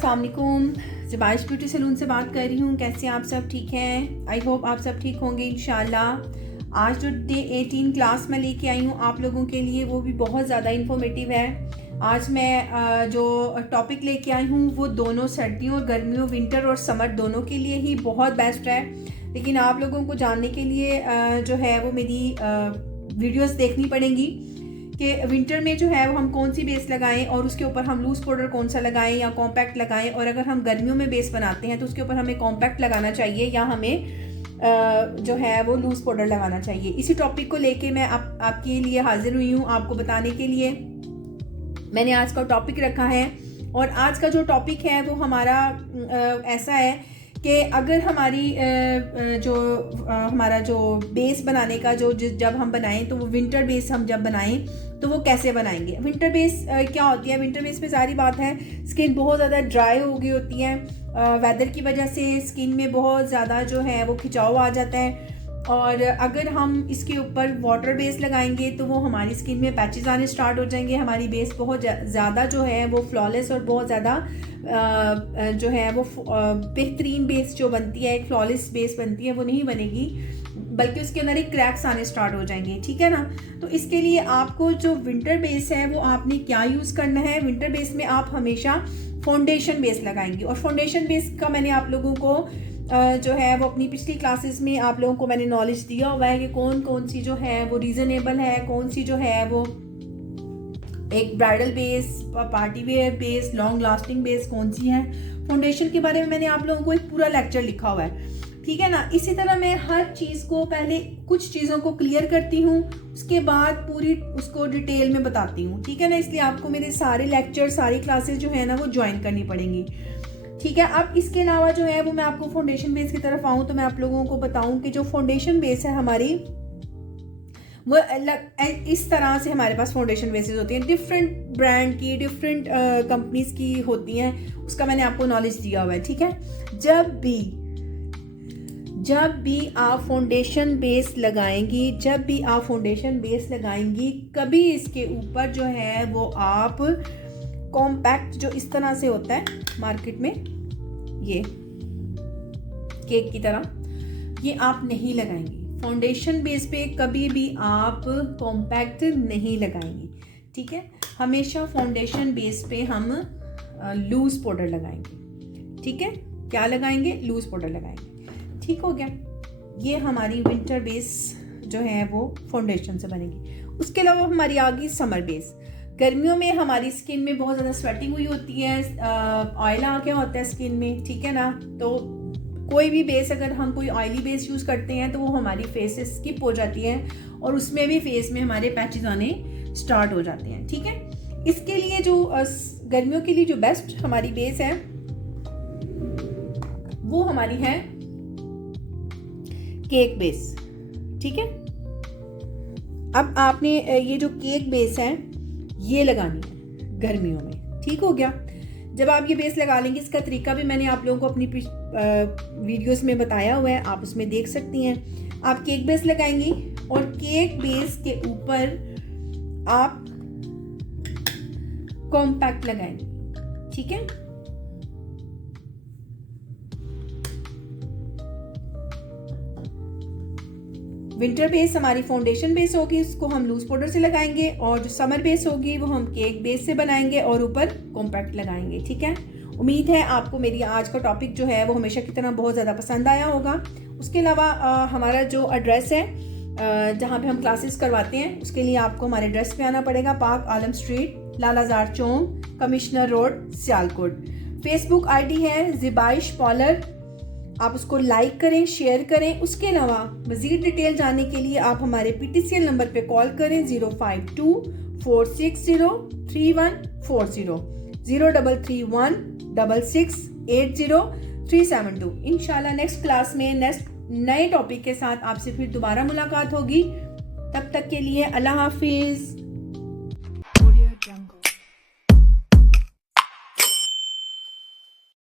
अस्सलाम वालेकुम। ज़िबाइश beauty salon से बात कर रही हूँ। कैसे आप सब ठीक हैं? आई होप आप सब ठीक होंगे इंशाल्लाह। आज जो डे 18 क्लास में लेके आई हूँ आप लोगों के लिए, वो भी बहुत ज़्यादा इन्फॉर्मेटिव है। आज मैं जो टॉपिक लेके आई हूँ वो दोनों सर्दियों और गर्मियों, विंटर और समर दोनों के लिए ही बहुत बेस्ट है। लेकिन आप लोगों को जानने के लिए जो है वो मेरी वीडियोस देखनी पड़ेंगी कि विंटर में जो है वो हम कौन सी बेस लगाएं और उसके ऊपर हम लूज़ पाउडर कौन सा लगाएं या कॉम्पैक्ट लगाएं, और अगर हम गर्मियों में बेस बनाते हैं तो उसके ऊपर हमें कॉम्पैक्ट लगाना चाहिए या हमें जो है वो लूज़ पाउडर लगाना चाहिए। इसी टॉपिक को लेके मैं आपके लिए हाजिर हुई हूँ। आपको बताने के लिए मैंने आज का टॉपिक रखा है, और आज का जो टॉपिक है वो हमारा ऐसा है कि अगर हमारा जो बेस बनाने का जब हम बनाएं तो वो विंटर बेस हम जब बनाएं तो वो कैसे बनाएंगे। विंटर बेस क्या होती है? विंटर बेस पे सारी बात है, स्किन बहुत ज़्यादा ड्राई हो गई होती है, वेदर की वजह से स्किन में बहुत ज़्यादा जो है वो खिंचाव आ जाता है, और अगर हम इसके ऊपर वाटर बेस लगाएंगे तो वो हमारी स्किन में पैचेस आने स्टार्ट हो जाएंगे। हमारी बेस बहुत ज़्यादा जो है वो फ्लॉलेस और बहुत ज़्यादा जो है वो बेहतरीन बेस जो बनती है, एक फ्लॉलेस बेस बनती है, वो नहीं बनेगी, बल्कि उसके अंदर एक क्रैक्स आने स्टार्ट हो जाएंगे। ठीक है ना? तो इसके लिए आपको जो विंटर बेस है वो आपने क्या यूज़ करना है। विंटर बेस में आप हमेशा फाउंडेशन बेस लगाएंगे, और फाउंडेशन बेस का मैंने आप लोगों को जो है वो अपनी पिछली क्लासेस में आप लोगों को मैंने नॉलेज दिया हुआ है कि कौन कौन सी जो है वो रीज़नेबल है, कौन सी जो है वो एक bridal base, party wear base, long lasting base कौन सी है। फाउंडेशन के बारे में मैंने आप लोगों को एक पूरा लेक्चर लिखा हुआ है। ठीक है ना? इसी तरह मैं हर चीज़ को पहले कुछ चीज़ों को क्लियर करती हूँ, उसके बाद पूरी उसको डिटेल में बताती हूँ। ठीक है ना? इसलिए आपको मेरे सारे लेक्चर, सारी क्लासेस जो है ना वो ज्वाइन करनी पड़ेंगी। ठीक है। अब इसके अलावा जो है वो मैं आपको फाउंडेशन बेस की तरफ आऊँ तो मैं आप लोगों को बताऊं कि जो फाउंडेशन बेस है हमारी, वो इस तरह से हमारे पास फाउंडेशन बेसेस होती हैं, डिफरेंट ब्रांड की, डिफरेंट कंपनीज की होती हैं, उसका मैंने आपको नॉलेज दिया हुआ है। ठीक है। जब भी आप फाउंडेशन बेस लगाएंगी, कभी इसके ऊपर जो है वो आप कॉम्पैक्ट जो इस तरह से होता है मार्केट में, ये केक की तरह, ये आप नहीं लगाएंगे। फाउंडेशन बेस पे कभी भी आप कॉम्पैक्ट नहीं लगाएंगे। ठीक है। हमेशा फाउंडेशन बेस पे हम लूज पाउडर लगाएंगे। ठीक है। क्या लगाएंगे? लूज पाउडर लगाएंगे। ठीक हो गया? ये हमारी विंटर बेस जो है वो फाउंडेशन से बनेगी। उसके अलावा हमारी आ गई समर बेस। गर्मियों में हमारी स्किन में बहुत ज़्यादा स्वेटिंग हुई होती है, ऑयल आ गया होता है स्किन में। ठीक है ना? तो कोई भी बेस, अगर हम कोई ऑयली बेस यूज़ करते हैं तो वो हमारी फेस से स्किप हो जाती है, और उसमें भी फेस में हमारे पैचेस आने स्टार्ट हो जाते हैं। ठीक है। इसके लिए जो गर्मियों के लिए जो बेस्ट हमारी बेस है वो हमारी है केक बेस। ठीक है। अब आपने ये जो केक बेस है ये लगानी है गर्मियों में। ठीक हो गया? जब आप ये बेस लगा लेंगे, इसका तरीका भी मैंने आप लोगों को अपनी वीडियोस में बताया हुआ है, आप उसमें देख सकती हैं। आप केक बेस लगाएंगी और केक बेस के ऊपर आप कॉम्पैक्ट लगाएंगे। ठीक है। विंटर बेस हमारी फाउंडेशन बेस होगी, उसको हम लूज पाउडर से लगाएंगे, और जो समर बेस होगी वो हम केक बेस से बनाएंगे और ऊपर कॉम्पैक्ट लगाएंगे। ठीक है। उम्मीद है आपको मेरी आज का टॉपिक जो है वो हमेशा की तरह बहुत ज़्यादा पसंद आया होगा। उसके अलावा हमारा जो एड्रेस है जहाँ पे हम क्लासेस करवाते हैं, उसके लिए आपको हमारे एड्रेस पे आना पड़ेगा। Pak Alam street, Lalazar Chowk, commissioner road, Sialkot. Facebook ID है ज़िबाइश पॉलर, आप उसको लाइक करें, शेयर करें। उसके अलावा मज़ीद डिटेल जानने के लिए आप हमारे PTCL नंबर पे कॉल करें 052-460-3140, 03316680-372। इंशाल्लाह नेक्स्ट क्लास में नए टॉपिक के साथ आपसे फिर दोबारा मुलाकात होगी। तब तक के लिए अल्लाह हाफिज़।